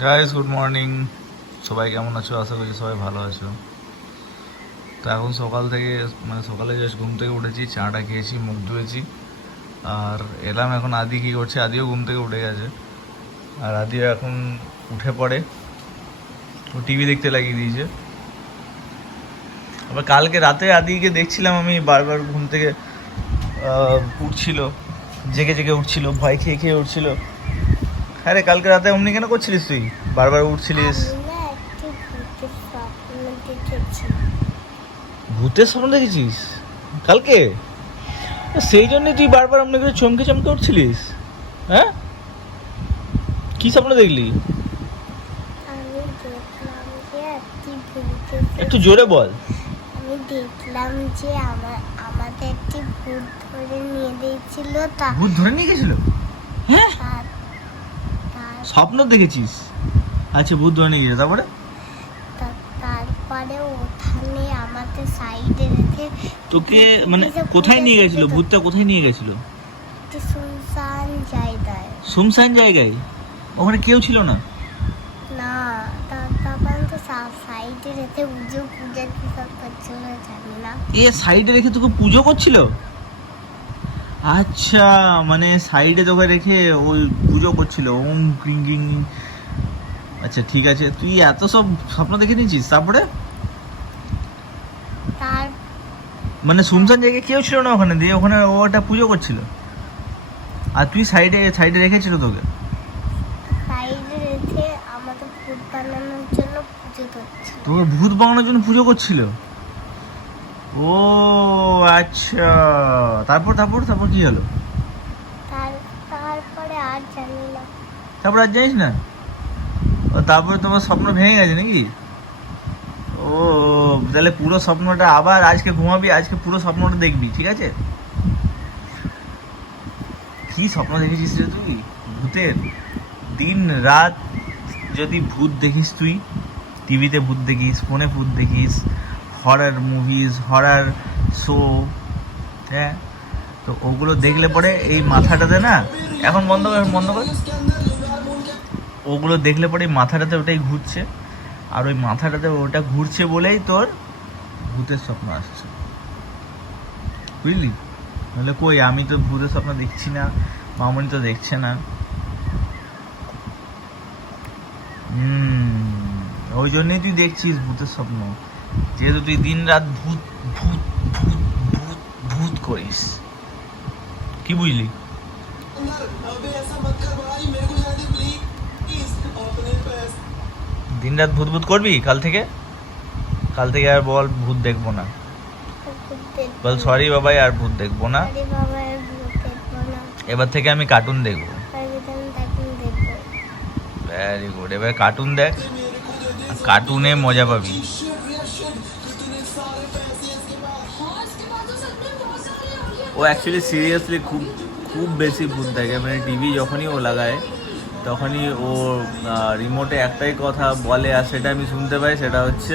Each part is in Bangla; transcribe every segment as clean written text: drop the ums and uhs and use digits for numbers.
গাইস গুড মর্নিং, সবাই কেমন আছো? আশা করি সবাই ভালো আছো। তো এখন সকাল থেকে সকালে জাস্ট ঘুম থেকে উঠেছি, চাটা খেয়েছি, মুখ ধুয়েছি, আর এলাম এখন আদি কী করছে। আদিও ঘুম থেকে উঠে গেছে, আর আদিও এখন উঠে পড়ে, ও টিভি দেখতে লাগিয়ে দিয়েছে। আবার কালকে রাতে আদিকে দেখছিলাম আমি বারবার ঘুম থেকে উঠছিল, জেগে জেগে উঠছিল, ভয় খেয়ে খেয়ে উঠছিল। হ্যাঁ রে, কালকে রাতে অমনি কেন করছিলিস তুই? বারবার উঠছিলিস। ভূতের স্বপ্ন দেখেছিস কালকে? সেই জন্যই তুই বারবার অমনি করে চমকে চমকে উঠছিলিস? হ্যাঁ, কি স্বপ্ন দেখলি? একটু জোরে বল। আমি দেখলাম যে আমাদের একটি ভূত ধরে নিয়ে গিয়েছিল। ভূত ধরে নিয়ে গেছিল? হ্যাঁ, স্বপ্ন দেখেছিস? আচ্ছা, ভূত ধরে নিয়ে গেছে, তারপরে? তারপরে ওখানে আমাদের সাইডে রেখে তোকে কোথায় নিয়ে গেছিল? ভূতটা কোথায় নিয়ে গেছিল? শুনশান জায়গায়। শুনশান জায়গায়? ওখানে কেউ ছিল না? না, তারপর তো সাইডে রেখে পূজা কি সব করছিল জানি না। এ সাইডে রেখে তোকে পুজো করছিল? আচ্ছা, সাইডে তোকে রেখে ওই পুজো করছিল, ওম ক্রিং ক্রিং। আচ্ছা ঠিক আছে, তুই এত সব স্বপ্ন দেখে নিয়েছিস? তারপরে শুনশান জায়গায় কেউ ছিল না ওখানে, দিয়ে ওখানে ও একটা পুজো করছিল, আর তুই সাইডে সাইডে রেখেছিল তোকে? সাইডে রেখে আমাদের ভূত বানানোর জন্য পুজো করছিল। তোকে ভূত বানানোর জন্য পুজো করছিল? ও আচ্ছা, তারপর তারপর তারপর কি হলো? তারপরে আর জানি না। তারপর আর জানিস না? ও তারপরে তোমার স্বপ্ন ভেঙে গেছে নাকি? ও তাহলে পুরো স্বপ্নটা আবার আজকে ঘুমাবি, আজকে পুরো স্বপ্নটা দেখবি, ঠিক আছে? কি স্বপ্ন দেখেছিস রে তুই ভূতের? দিন রাত যদি ভূত দেখিস, তুই টিভিতে ভূত দেখিস, ফোনে ভূত দেখিস, হরার মুভিজ, হরার শো, হ্যাঁ, তো ওগুলো দেখলে পরে এই মাথাটাতে না, এখন বন্ধ কর, বন্ধ কর। ওগুলো দেখলে পরে এই মাথাটাতে ওটাই ঘুরছে, আর ওই মাথাটাতে ওটা ঘুরছে বলেই তোর ভূতের স্বপ্ন আসছে, বুঝলি? নাহলে কই, আমি তো ভূতের স্বপ্ন দেখছি না, মামনি তো দেখছে না। ওই জন্যই তুই দেখছিস ভূতের স্বপ্ন, যেহেতু তুই দিন রাত ভূত ভূত ভূত ভূত ভূত করিস। কি বুঝলি? দিন রাত ভূত ভূত করবি কাল থেকে? কাল থেকে আর বল ভূত দেখবো না, বল সরি বাবাই, আর ভূত দেখবো না। এবার থেকে আমি কার্টুন দেখবো। ভেরি গুড, এবার কার্টুন দেখ, কার্টুনে মজা পাবি। ও অ্যাকচুয়ালি সিরিয়াসলি খুব খুব বেশি ভূত দেখে, টিভি যখনই ও লাগায় তখনই ও রিমোটে একটাই কথা বলে, আর সেটা আমি শুনতে পাই, সেটা হচ্ছে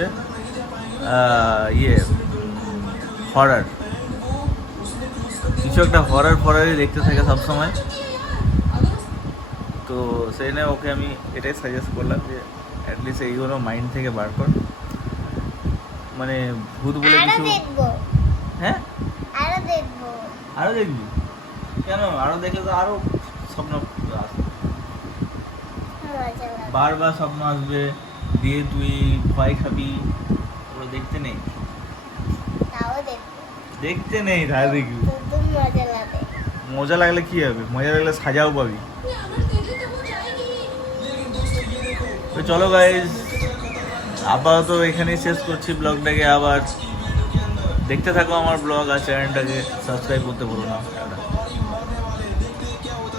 হরার, কিছু একটা হরারই দেখতে থাকে সবসময়। তো সেই নিয়ে ওকে আমি এটাই সাজেস্ট করলাম যে অ্যাটলিস্ট এইগুলো মাইন্ড থেকে বার কর, ভূত বলে কিছু। হ্যাঁ, আরো দেখবি? কেন? আরো দেখলে তো আরো স্বপ্ন আসবে, বারবার স্বপ্ন আসবে, দিয়ে তুই ভয় খাবি। ওগুলো দেখতে নেই, দেখতে নেই, তাহলে দেখবি। মজা লাগলে কি হবে? মজা লাগলে সাজাও পাবি। তো চলো গাইজ, আপাতত এখানেই শেষ করছি ব্লগটাকে। আবার দেখতে থাকো আমার ব্লগ, আর চ্যানেলটাকে সাবস্ক্রাইব করতে ভুলো না।